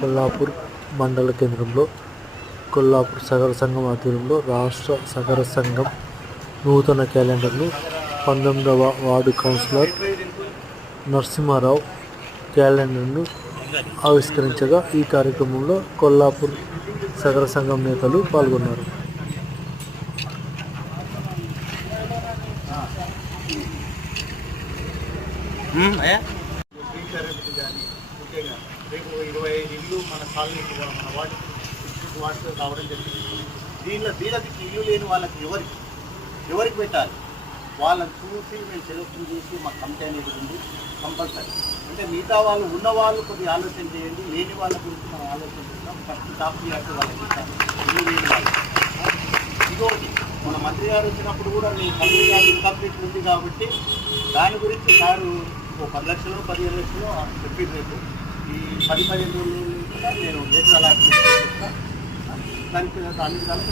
కొల్లాపూర్ మండల కేంద్రంలో కొల్లాపూర్ సగర సంఘం ఆధ్వర్యంలో రాష్ట్ర సగర సంఘం నూతన క్యాలెండర్ను 19వ వార్డు కౌన్సిలర్ నరసింహారావు క్యాలెండర్ను ఆవిష్కరించగా ఈ కార్యక్రమంలో కొల్లాపూర్ సగర సంఘం నేతలు పాల్గొన్నారు. రేపు 25 ఇల్లు మన కాలనీకి మన వాటితో కావడం జరిగింది. దీనికి ఇల్లు లేని వాళ్ళకి ఎవరికి పెట్టాలి వాళ్ళని చూసి మేము సెలెక్షన్ చేసి మా కమిటీ అనేది ఉంది కంపల్సరీ. అంటే మిగతా వాళ్ళు ఉన్న వాళ్ళు కొద్దిగా ఆలోచన చేయండి, లేని వాళ్ళ గురించి మనం ఆలోచన చేస్తాం. ఫస్ట్ టాప్ చేయాల్సి వాళ్ళకి ఇస్తాము ఇల్లు లేని వాళ్ళు. ఇంకోటి మన మంత్రి గారు వచ్చినప్పుడు కూడా మీ కమిటీ గారు ఇన్కంప్లీట్ ఉంది కాబట్టి దాని గురించి సారు 10 లక్షలు 15 లక్షలు చెప్పి రేపు ఈ 10-15 రోజులు నేను నేచురల్ అలాట్మెంట్ చేస్తాను. దానికి అన్ని విధాలు